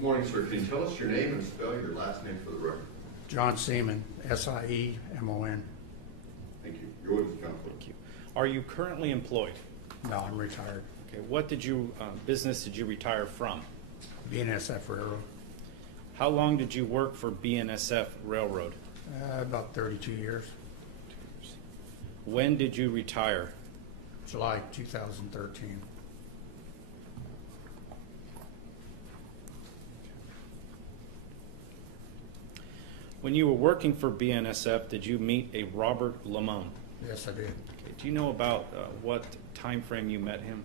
Good morning, sir. Can you tell us your name and spell your last name for the record? John Siemon, S-I-E-M-O-N. Thank you. Yours is Counsel. Thank you. Are you currently employed? No, I'm retired. Okay. What business did you retire from? BNSF Railroad. How long did you work for BNSF Railroad? About 32 years. When did you retire? July 2013. When you were working for BNSF, did you meet a Robert Limon? Yes, I did. Okay. Do you know about what time frame you met him?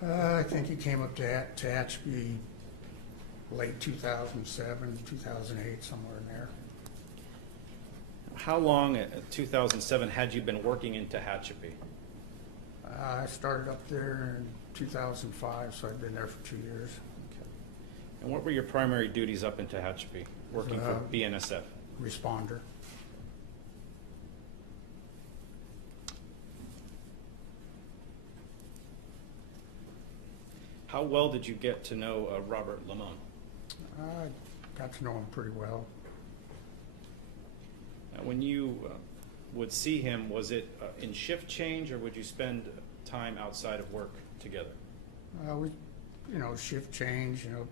I think he came up to Tehachapi late 2007, 2008, somewhere in there. How long, 2007, had you been working in Tehachapi? I started up there in 2005, so I've been there for 2 years. Okay. And what were your primary duties up in Tehachapi, working for BNSF? Responder. How well did you get to know Robert Limon? I got to know him pretty well. Now, when you would see him, was it in shift change, or would you spend time outside of work together? We, shift change, a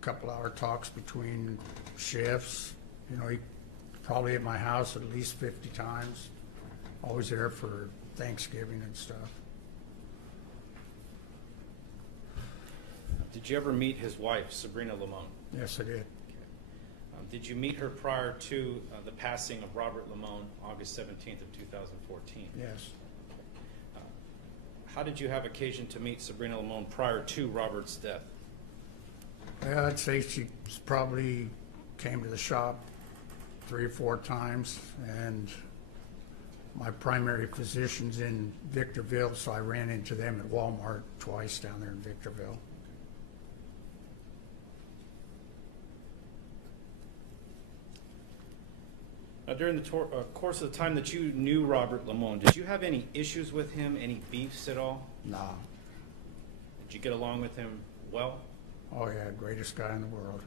couple hour talks between shifts. He probably at my house at least 50 times. Always there for Thanksgiving and stuff. Did you ever meet his wife, Sabrina Limon? Yes, I did. Okay. Did you meet her prior to the passing of Robert Limon, August 17th of 2014? Yes. How did you have occasion to meet Sabrina Limon prior to Robert's death? I'd say she probably came to the shop 3 or 4 times, and my primary physician's in Victorville, so I ran into them at Walmart twice down there in Victorville. Now, during the course of the time that you knew Robert Limon, did you have any issues with him, any beefs at all? Nah. Did you get along with him well? Oh yeah, greatest guy in the world.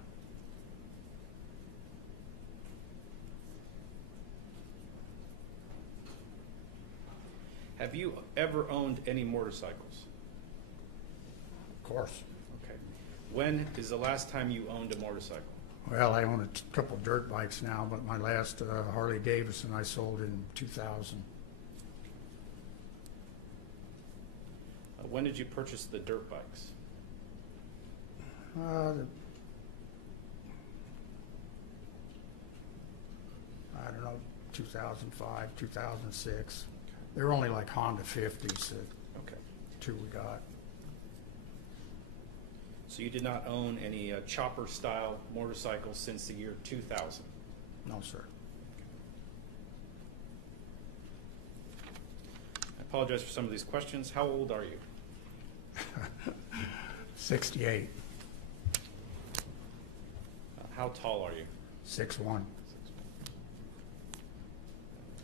Have you ever owned any motorcycles? Of course. Okay. When is the last time you owned a motorcycle? Well, I own a couple dirt bikes now, but my last Harley Davidson I sold in 2000. When did you purchase the dirt bikes? I don't know, 2005, 2006. They were only like Honda 50s, Okay. 2 we got. So you did not own any chopper-style motorcycles since the year 2000? No, sir. I apologize for some of these questions. How old are you? 68. How tall are you? 6'1". I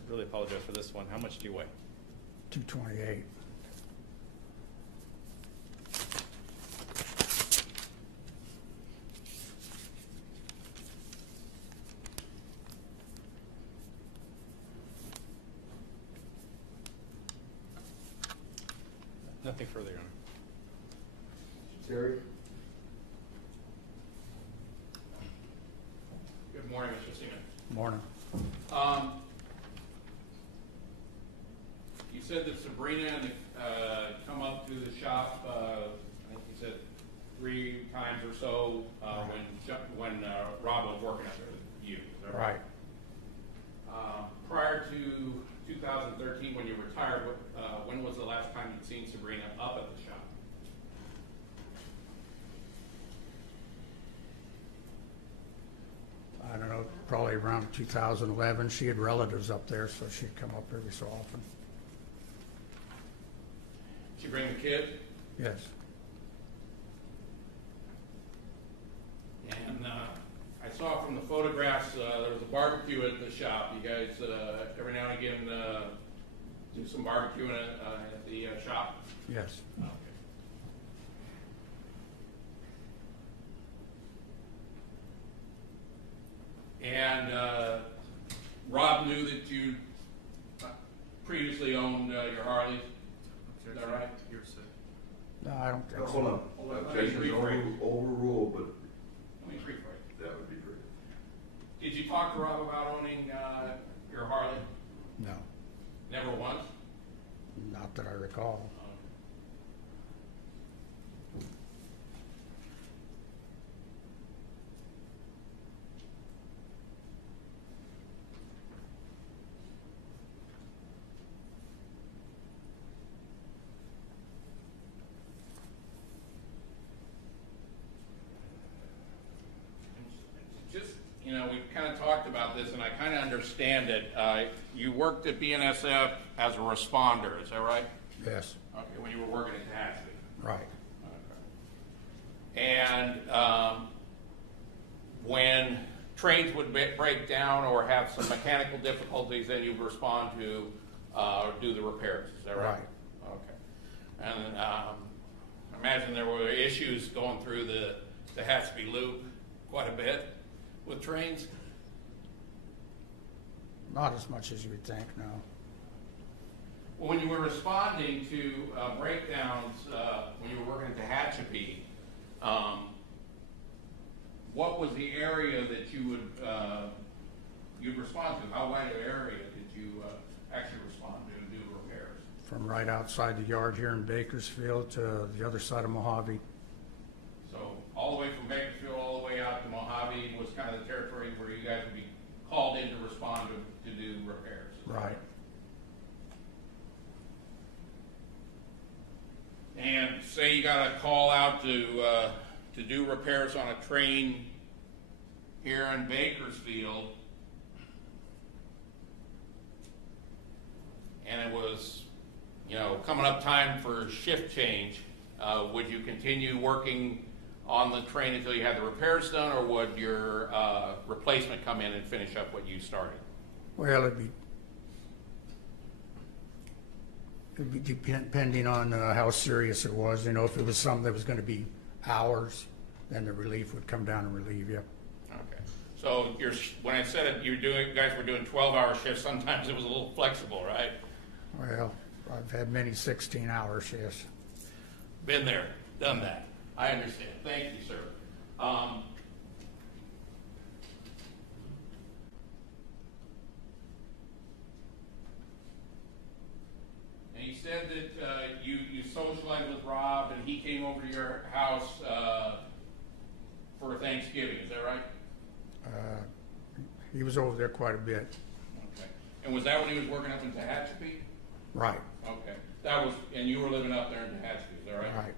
really apologize for this one. How much do you weigh? 228. Nothing further, Your Honor. Terry? Good morning, Mr. Siemon. Morning. You said that Sabrina come up to the shop, I think you said 3 times or so when Rob was working at you. Is that right? Prior to 2013, when you retired, when was the last time you'd seen Sabrina up at the shop? I don't know, probably around 2011. She had relatives up there, so she'd come up every so often. She bring the kid? Yes. And I saw from the photographs there was a barbecue at the shop. You guys every now and again do some barbecuing at the shop? Yes. Okay. Objections overruled, but Let me rephrase. that would be great. Did you talk to Rob about owning your Harley? No, Never once? not that I recall. Just, you know, we've kind of talked about this, and I kind of understand it. You worked at BNSF as a responder, is that right? Yes, Okay, when you were working at Tehachapi. right. Okay. And when trains would break down or have some mechanical difficulties, then you'd respond to do the repairs, is that right? Right. Okay. And I imagine there were issues going through the Tehachapi Loop quite a bit with trains? Not as much as you would think, no. Well, when you were responding to breakdowns, when you were working at Tehachapi, what was the area that you would you'd respond to? How wide an area did you actually respond to and do repairs? From right outside the yard here in Bakersfield to the other side of Mojave. So all the way from Bakersfield all the way out to Mojave was kind of the territory where you guys would be called in to respond to do repairs. Right. And say you got a call out to do repairs on a train here in Bakersfield, and it was, you know, coming up time for shift change. Would you continue working on the train until you had the repairs done, or would your replacement come in and finish up what you started? Well, it'd be depending on how serious it was. You know, if it was something that was going to be hours, then the relief would come down and relieve you. Okay. So when I said it, you guys were doing 12-hour shifts. Sometimes it was a little flexible, right? Well, I've had many 16-hour shifts. Been there, done that. I understand. Thank you, sir. And you said that you socialized with Rob, and he came over to your house for Thanksgiving. Is that right? He was over there quite a bit. Okay. And was that when he was working up in Tehachapi? Right. Okay. That was, and you were living up there in Tehachapi. Is that right? Right.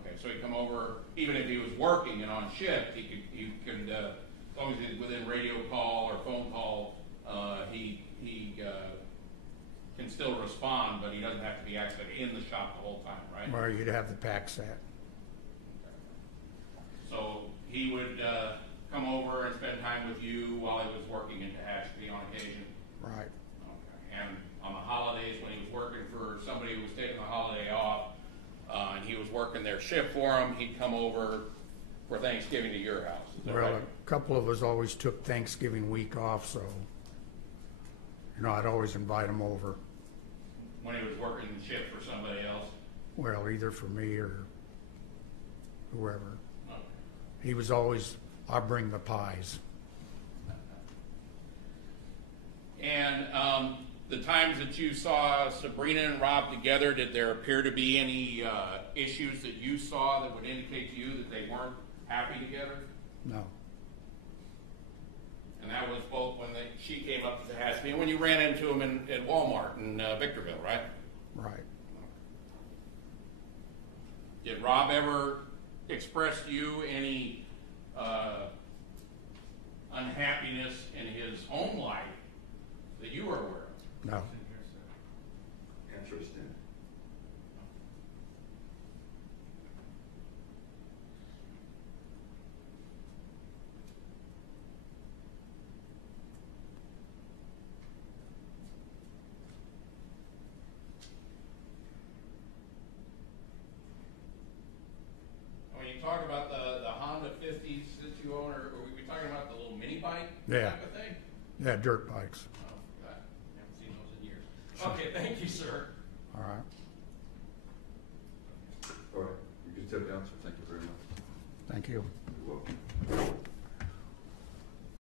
Okay, so he'd come over, even if he was working and on shift, he could as long as he's within radio call or phone call, he can still respond, but he doesn't have to be actually in the shop the whole time, right? Where you'd have the pack set. So he would come over and spend time with you while he was working in Tehachapi on occasion? Right. Okay. And on the holidays, when he was working for somebody who was taking the holiday off, and he was working their shift for him, he'd come over for Thanksgiving to your house. Is that Well, right? a couple of us always took Thanksgiving week off, so, you know, I'd always invite him over. When he was working shift for somebody else? Well, either for me or whoever. Okay. He was always, I'll bring the pies. And the times that you saw Sabrina and Rob together, did there appear to be any issues that you saw that would indicate to you that they weren't happy together? No. And that was both when she came up to Tehachapi and when you ran into him at Walmart in Victorville, right? Right. Did Rob ever express to you any unhappiness in his home life that you were aware of? No. Interesting. When you talk about the Honda 50s that you own, or are we talking about the little mini bike Yeah. type of thing? Yeah, dirt bikes. Oh, God, haven't seen those in years. Okay, thank you, sir. All right. All right, you can step down, sir. Thank you very much. Thank you. well,